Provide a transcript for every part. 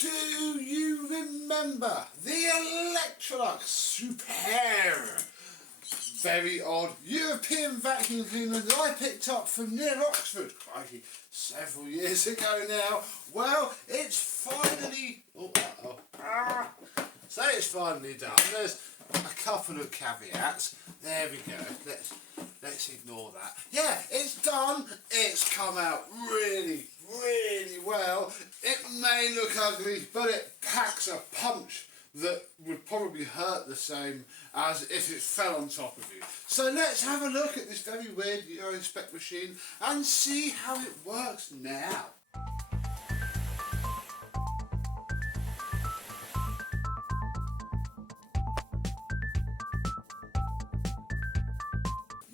Do you remember the Electrolux Sup'Air? Very odd European vacuum cleaner that I picked up from near Oxford, crikey, several years ago now. Well, it's finally, so it's finally done. There's a couple of caveats. There we go. Let's ignore that. Yeah, it's done. It's come out really, really well. It may look ugly, but it packs a punch that would probably hurt the same as if it fell on top of you. So let's have a look at this very weird Euro spec machine and see how it works now.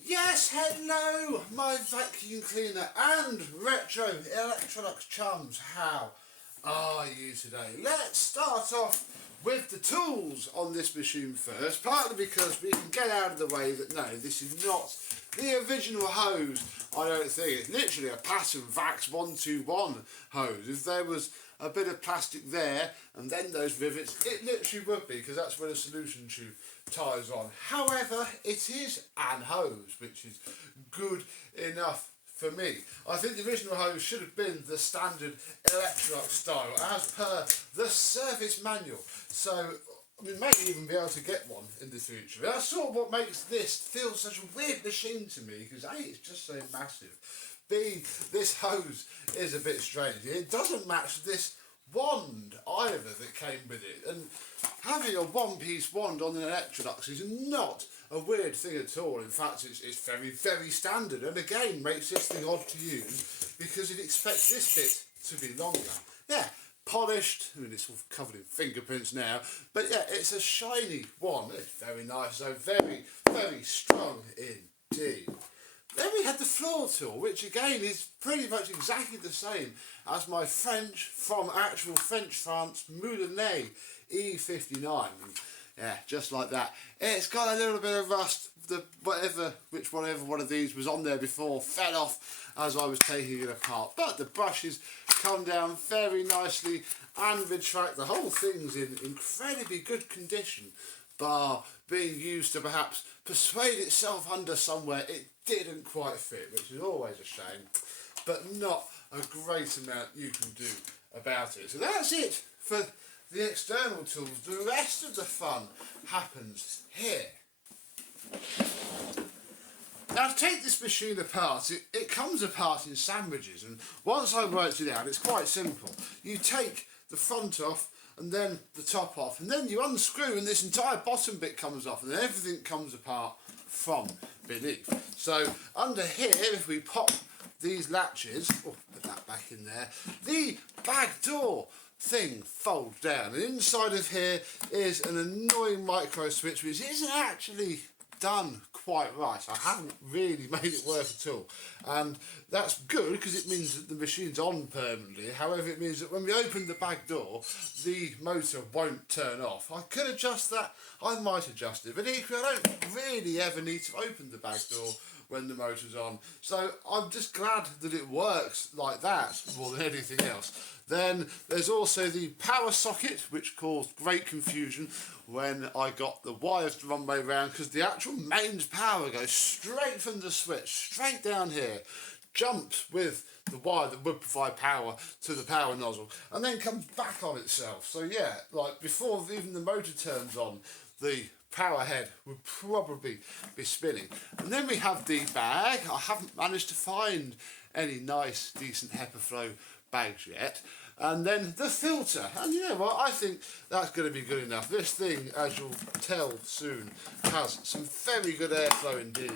Yes, hello, my vacuum cleaner and retro Electrolux chums. How are you today? Let's start off with the tools on this machine first, partly because we can get out of the way that no, this is not the original hose. I don't think it's literally a pattern Vax 121 hose. If there was a bit of plastic there and then those rivets, it literally would be, because that's where the solution tube ties on. However, it is an hose, which is good enough for me. I think the original hose should have been the standard Electrolux style as per the service manual. So we may even be able to get one in the future. That's sort of what makes this feel such a weird machine to me, because A, it's just so massive. B, this hose is a bit strange. It doesn't match this wand either that came with it, and having a one-piece wand on an Electrolux is not a weird thing at all. In fact, it's very, very standard, and again makes this thing odd to use because it expects this bit to be longer. Yeah, polished. I mean, it's all covered in fingerprints now, but yeah, it's a shiny one. It's very nice, so very, very strong indeed. Then we had the floor tool, which again is pretty much exactly the same as my French from actual French France Moulinet E59. Yeah, just like that. It's got a little bit of rust. Whatever one of these was on there before fell off as I was taking it apart. But the brushes come down very nicely and retract. The whole thing's in incredibly good condition, bar being used to perhaps persuade itself under somewhere it didn't quite fit, which is always a shame, but not a great amount you can do about it. So that's it for the external tools. The rest of the fun happens here. Now, to take this machine apart, it comes apart in sandwiches, and once I worked it out, it's quite simple. You take the front off and then the top off, and then you unscrew and this entire bottom bit comes off, and then everything comes apart from beneath. So under here, if we pop these latches, put that back in there, the bag door thing folds down, and inside of here is an annoying micro switch which isn't actually done quite right. I haven't really made it work at all, and that's good because it means that the machine's on permanently. However, it means that when we open the bag door, the motor won't turn off. I could adjust that, I might adjust it, but equally I don't really ever need to open the bag door when the motor's on. So I'm just glad that it works like that more than anything else. Then there's also the power socket, which caused great confusion when I got the wires the wrong way around, because the actual mains power goes straight from the switch, straight down here, jumps with the wire that would provide power to the power nozzle, and then comes back on itself. So yeah, like before even the motor turns on, the power head would probably be spinning. And then we have the bag. I haven't managed to find any nice, decent HEPA flow bags yet. And then the filter. And you know what, I think that's going to be good enough. This thing, as you'll tell soon, has some very good airflow indeed,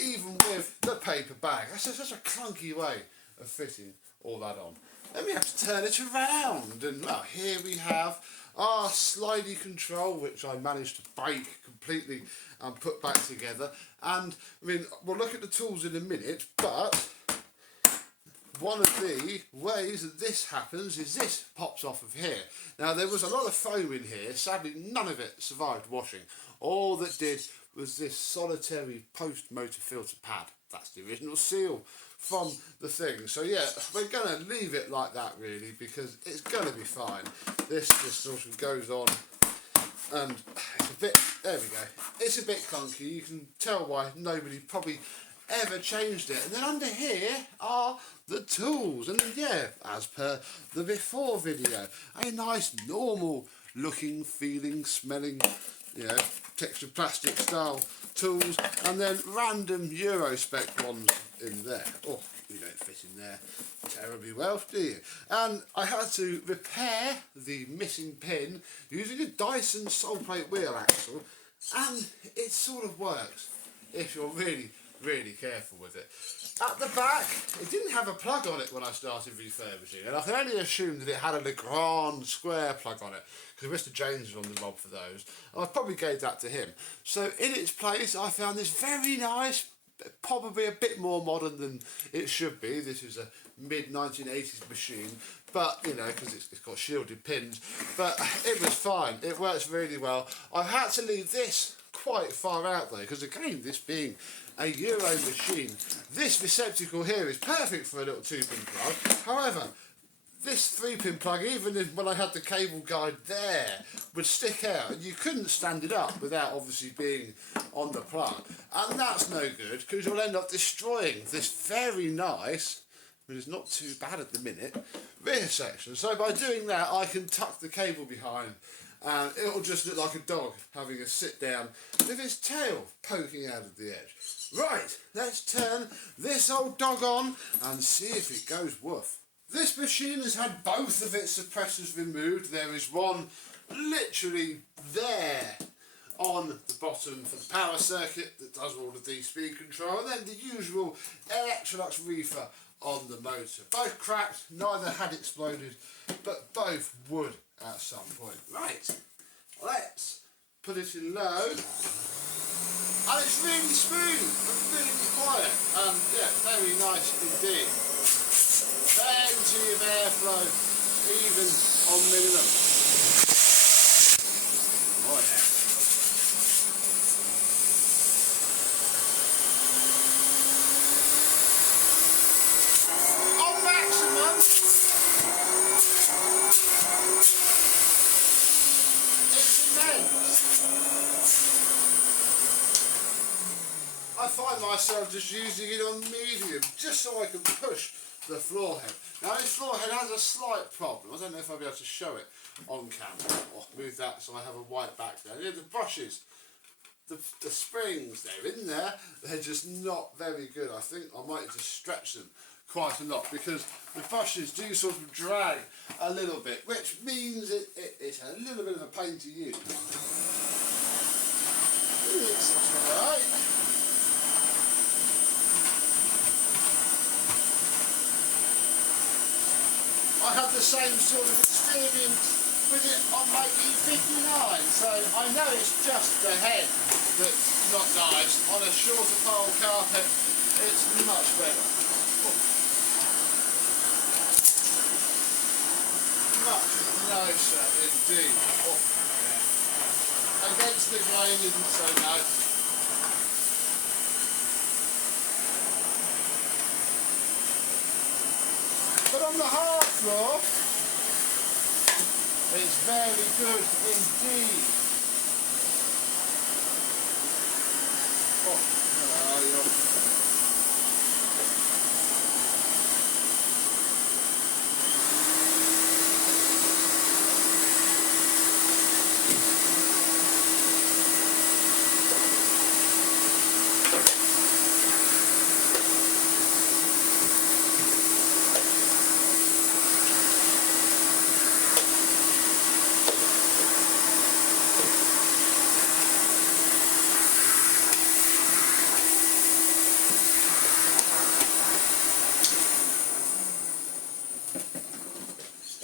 even with the paper bag. That's just such a clunky way of fitting all that on. Then we have to turn it around, and well, here we have our slidey control, which I managed to break completely and put back together. And I mean, we'll look at the tools in a minute, but one of the ways that this happens is this pops off of here. Now, there was a lot of foam in here. Sadly, none of it survived washing. All that did was this solitary post-motor filter pad. That's the original seal from the thing. So yeah, we're going to leave it like that really, because it's going to be fine. This just sort of goes on, and it's a bit, there we go, it's a bit clunky. You can tell why nobody probably ever changed it. And then under here are the tools, and yeah, as per the before video, a nice normal looking, feeling, smelling, you know, textured plastic style tools, and then random Euro spec ones in there. Oh, you don't fit in there terribly well, do you? And I had to repair the missing pin using a Dyson sole plate wheel axle, and it sort of works if you're really careful with it. At the back, it didn't have a plug on it when I started refurbishing, and I can only assume that it had a Legrand square plug on it, because Mr. James was on the rob for those, and I probably gave that to him. So in its place, I found this very nice, probably a bit more modern than it should be. This is a mid-1980s machine, but you know, because it's got shielded pins, but it was fine. It works really well. I had to leave this quite far out though, because again, this being a Euro machine, this receptacle here is perfect for a little 2-pin plug. However, this 3-pin plug, even when I had the cable guide there, would stick out, and you couldn't stand it up without obviously being on the plug. And that's no good, because you'll end up destroying this very nice, but it's not too bad at the minute, rear section. So by doing that, I can tuck the cable behind, and it'll just look like a dog having a sit down with his tail poking out of the edge. Right, let's turn this old dog on and see if it goes woof. This machine has had both of its suppressors removed. There is one literally there on the bottom for the power circuit that does all of the speed control, and then the usual Electrolux reefer on the motor. Both cracked, neither had exploded, but both would at some point. Right, let's put it in low, and it's really smooth and really quiet, and yeah, very nice indeed. Plenty of airflow, even on minimum. Oh yeah. On maximum, it's immense. I find myself just using it on medium, just so I can push the floor head. Now this floor head has a slight problem. I don't know if I'll be able to show it on camera. I'll move that so I have a white background. Yeah, the brushes, the springs, they're in there. They're just not very good. I think I might just stretch them quite a lot, because the brushes do sort of drag a little bit, which means it's a little bit of a pain to use. It's alright. I had the same sort of experience with it on my E59, so I know it's just the head that's not nice. On a shorter pole carpet, it's much better. Oh. Much nicer indeed. Oh, yeah. Against the grain isn't so nice. But on the hard floor, it's very good indeed. Oh,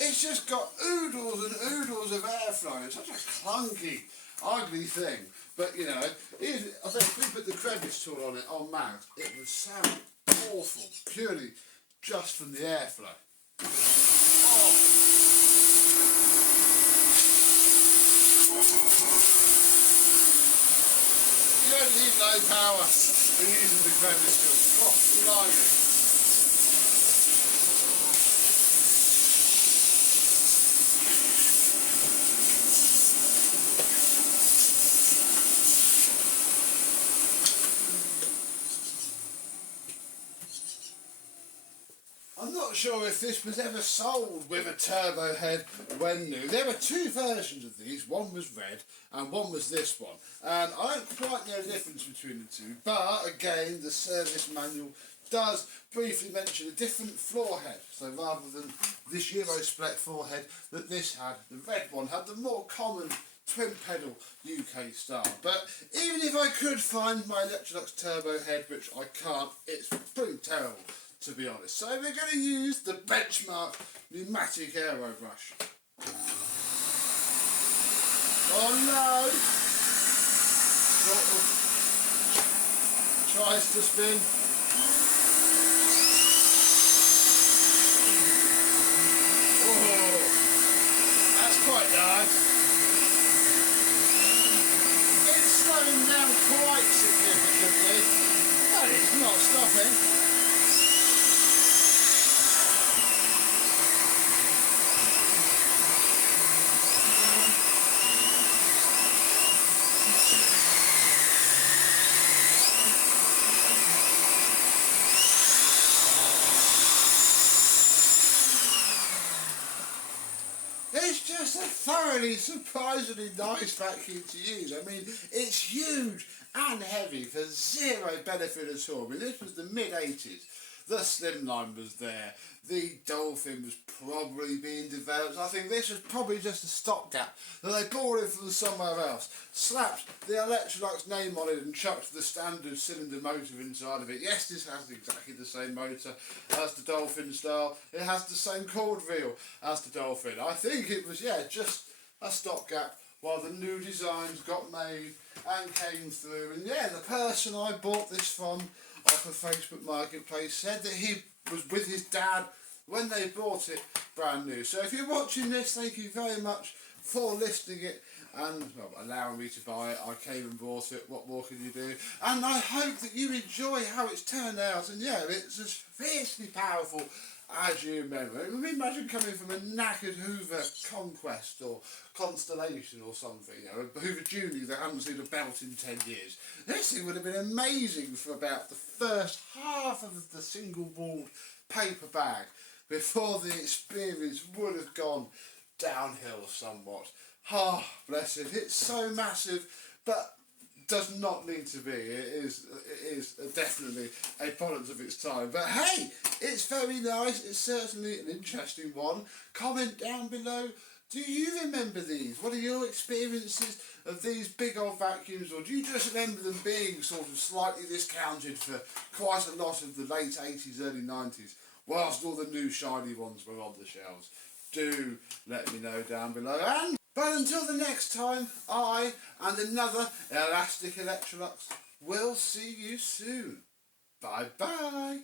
it's just got oodles and oodles of airflow. It's such a clunky, ugly thing. But you know, even, I think if we put the crevice tool on it on max, it would sound awful, purely just from the airflow. Oh. You don't need low power when using the crevice tool. Oh, blimey. sure if this was ever sold with a turbo head when new. There were two versions of these, one was red and one was this one. And I don't quite know the difference between the two, but again the service manual does briefly mention a different floor head. So rather than this Euro spec floor head that this had, the red one had the more common twin pedal UK style. But even if I could find my Electrolux turbo head, which I can't, it's pretty terrible to be honest. So we're going to use the benchmark pneumatic aero brush. Oh no! Sort of tries to spin. Oh, that's quite nice. It's slowing down quite significantly, but it's not stopping. It's just a thoroughly, surprisingly nice vacuum to use. I mean, it's huge and heavy for zero benefit at all. I mean, this was the mid-80s. The slimline was there. The Dolphin was probably being developed. I think this was probably just a stopgap that they bought it from somewhere else, slapped the Electrolux name on it and chucked the standard cylinder motor inside of it. Yes, this has exactly the same motor as the Dolphin style. It has the same cord reel as the Dolphin. I think it was, yeah, just a stopgap while the new designs got made and came through. And yeah, the person I bought this from off of Facebook Marketplace said that he was with his dad when they bought it brand new. So if you're watching this, thank you very much for listing it and well, allowing me to buy it. I came and bought it. What more can you do? And I hope that you enjoy how it's turned out. And yeah, it's as fiercely powerful as you remember. I mean, imagine coming from a knackered Hoover Conquest or Constellation or something, you know, a Hoover Junior that hadn't seen a belt in 10 years. This thing would have been amazing for about the first half of the single-walled paper bag before the experience would have gone downhill somewhat. Ah, bless it. It's so massive, but does not need to be. It is definitely a product of its time. But hey, it's very nice. It's certainly an interesting one. Comment down below. Do you remember these? What are your experiences of these big old vacuums, or do you just remember them being sort of slightly discounted for quite a lot of the late 80s, early 90s, whilst all the new shiny ones were on the shelves? Do let me know down below. But until the next time, I and another elastic Electrolux will see you soon. Bye bye.